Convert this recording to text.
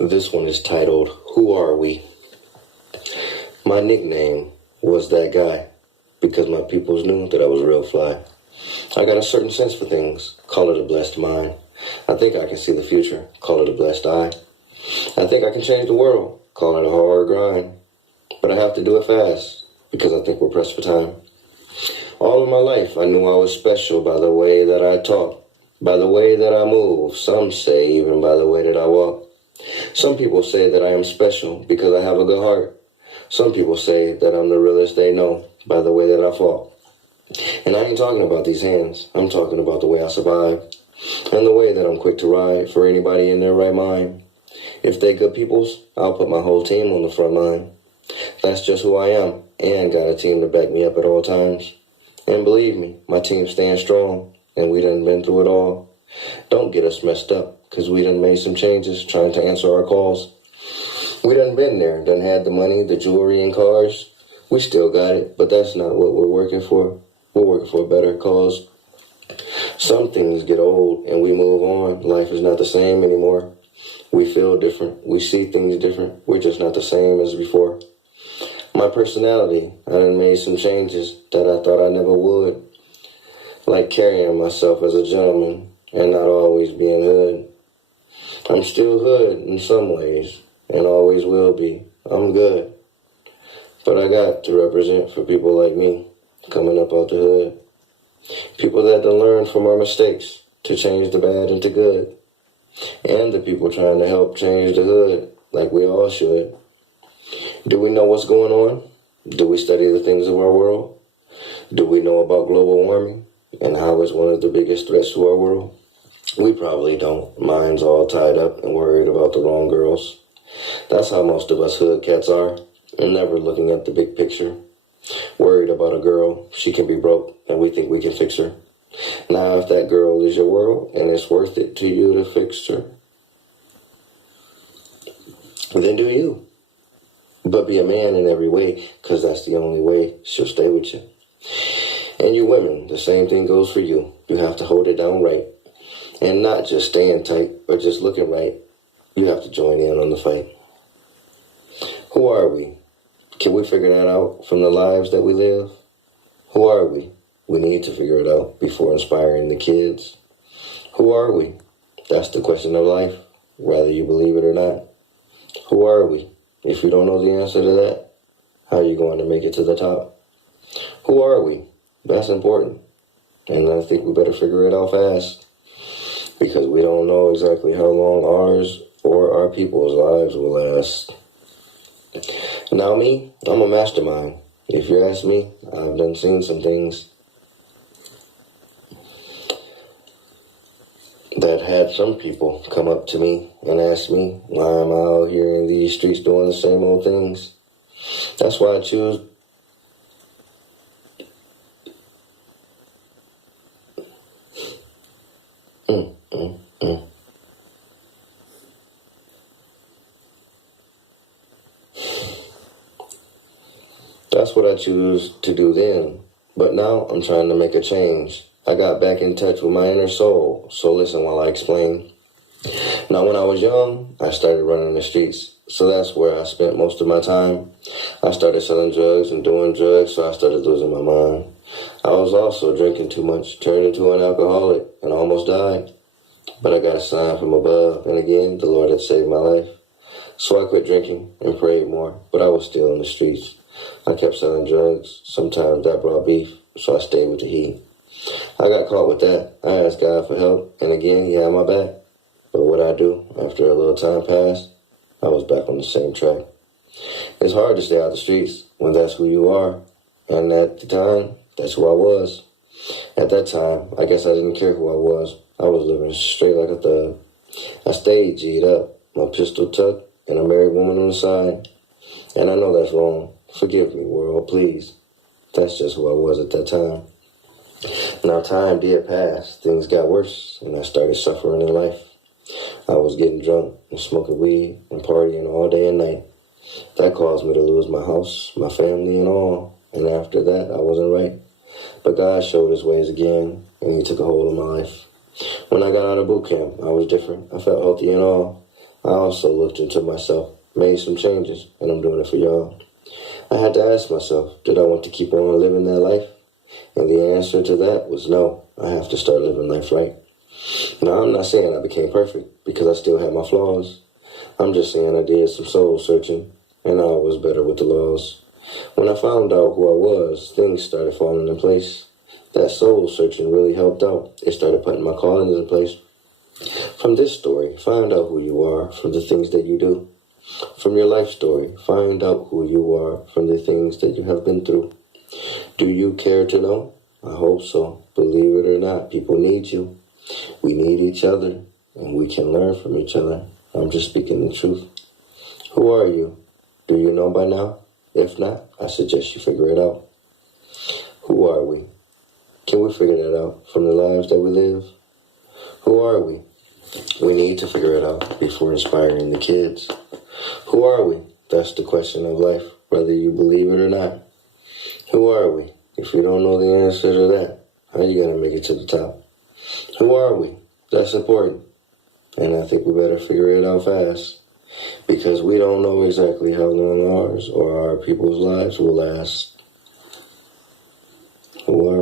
This one is titled, Who Are We? My nickname was That Guy because my peoples knew that I was real fly. I got a certain sense for things, call it a blessed mind. I think I can see the future, call it a blessed eye. I think I can change the world, call it a hard grind. But I have to do it fast because I think we're pressed for time. All of my life I knew I was special by the way that I talk, by the way that I move, some say even by the way that I walk. Some people say that I am special because I have a good heart. Some people say that I'm the realest they know by the way that I fall. And I ain't talking about these hands. I'm talking about the way I survive and the way that I'm quick to ride for anybody in their right mind. If they good peoples, I'll put my whole team on the front line. That's just who I am and got a team to back me up at all times. And believe me, my team stands strong and we done been through it all. Don't get us messed up because we done made some changes trying to answer our calls. We done been there, done had the money, the jewelry and cars. We still got it, but that's not what we're working for. We're working for a better cause. Some things get old and we move on. Life is not the same anymore. We feel different. We see things different. We're just not the same as before. My personality, I done made some changes that I thought I never would. Like carrying myself as a gentleman and not always being hood. I'm still hood in some ways and always will be. I'm good. But I got to represent for people like me coming up out the hood. People that done learn from our mistakes to change the bad into good. And the people trying to help change the hood like we all should. Do we know what's going on? Do we study the things of our world? Do we know about global warming and how it's one of the biggest threats to our world? We probably don't. Mine's all tied up and worried about the wrong girls. That's how most of us hood cats are, and never looking at the big picture. Worried about a girl, she can be broke, and we think we can fix her. Now if that girl is your world, and it's worth it to you to fix her, then do you. But be a man in every way, because that's the only way she'll stay with you. And you women, the same thing goes for you. You have to hold it down right. And not just staying tight or just looking right. You have to join in on the fight. Who are we? Can we figure that out from the lives that we live? Who are we? We need to figure it out before inspiring the kids. Who are we? That's the question of life, whether you believe it or not. Who are we? If you don't know the answer to that, how are you going to make it to the top? Who are we? That's important. And I think we better figure it out fast. Because we don't know exactly how long ours or our people's lives will last. Now me, I'm a mastermind. If you ask me, I've done seen some things that had some people come up to me and ask me why I'm out here in these streets doing the same old things. That's why I choose That's what I choose to do then. But now I'm trying to make a change. I got back in touch with my inner soul. So listen while I explain. Now when I was young, I started running the streets. So that's where I spent most of my time. I started selling drugs and doing drugs, so I started losing my mind. I was also drinking too much, turned into an alcoholic, and almost died. But I got a sign from above, and again, the Lord had saved my life. So I quit drinking and prayed more, but I was still in the streets. I kept selling drugs. Sometimes that brought beef, so I stayed with the heat. I got caught with that. I asked God for help, and again, he had my back. But what I do, after a little time passed, I was back on the same track. It's hard to stay out the streets when that's who you are. And at the time, that's who I was. At that time, I guess I didn't care who I was. I was living straight like a thug. I stayed G'd up, my pistol tucked, and a married woman on the side. And I know that's wrong. Forgive me, world, please. That's just who I was at that time. Now time did pass. Things got worse, and I started suffering in life. I was getting drunk and smoking weed and partying all day and night. That caused me to lose my house, my family, and all. And after that, I wasn't right. But God showed his ways again, and he took a hold of my life. When I got out of boot camp, I was different. I felt healthy and all. I also looked into myself, made some changes, and I'm doing it for y'all. I had to ask myself, did I want to keep on living that life? And the answer to that was no. I have to start living life right. Now, I'm not saying I became perfect, because I still had my flaws. I'm just saying I did some soul searching, and I was better with the laws. When I found out who I was, things started falling in place. That soul searching really helped out. It started putting my callings in place. From this story, find out who you are from the things that you do. From your life story, find out who you are from the things that you have been through. Do you care to know? I hope so. Believe it or not, people need you. We need each other, and we can learn from each other. I'm just speaking the truth. Who are you? Do you know by now? If not, I suggest you figure it out. Who are we? Can we figure that out from the lives that we live? Who are we? We need to figure it out before inspiring the kids. Who are we? That's the question of life, whether you believe it or not. Who are we? If you don't know the answer to that, how are you going to make it to the top? Who are we? That's important. And I think we better figure it out fast, because we don't know exactly how long ours or our people's lives will last. Who are we?